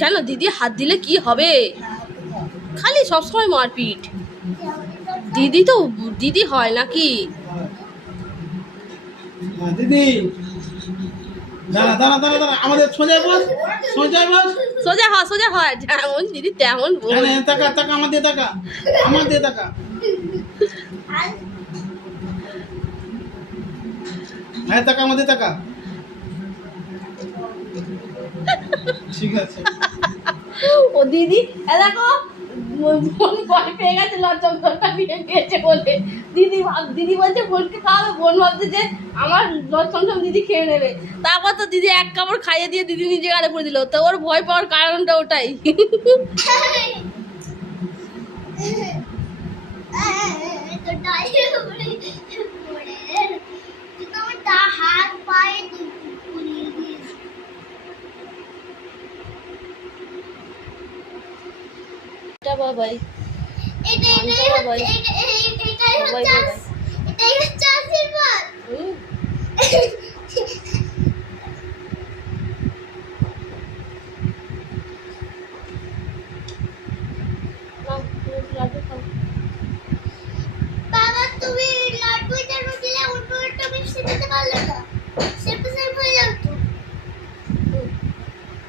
কেন দিদি হাত দিলে কি হবে? খালি সবসময় মারপিট। দিদি তো দিদি হয় নাকি? দিদি দাঁড়া দাঁড়া দাঁড়া দাঁড়া, আমাদের সোজায় বস, সোজায় বস। সোজা হয় যেমন দিদি তেমন বোন। টাকা টাকা আমার দিয়ে টাকা, আমার দিয়ে টাকা। হ্যাঁ টাকা আমাদের টাকা। ঠিক আছে। ও দিদি দেখো বোন ভয় পেয়ে গেছে, লজ্জাটা বিয়ে দিয়েছে বলে। দিদি বলছে বোনকে খাওয়াবে, বোন ভাবছে যে আমার লজ্জা দিদি খেয়ে নেবে। তারপর তো দিদি এক কামড় খাইয়ে দিয়ে দিদি নিজে গালে পড়ে দিল। তো ওর ভয় পাওয়ার কারণটা ওটাই। বাবাই বাবা তুমি লাড্ডু কেন দিলে? উল্টো মিষ্টি দিতে পারলে না, সেটা সেম হয়ে যেত।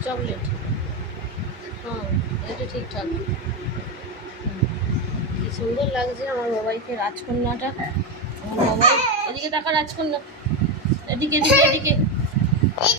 চকলেট, হ্যাঁ এটা ঠিকঠাক। কি সুন্দর লাগছে আমার বাবাইকে, রাজকন্যাটা। আমার বাবাই এদিকে তাকা, রাজকন্যা এদিকে এদিকে এদিকে।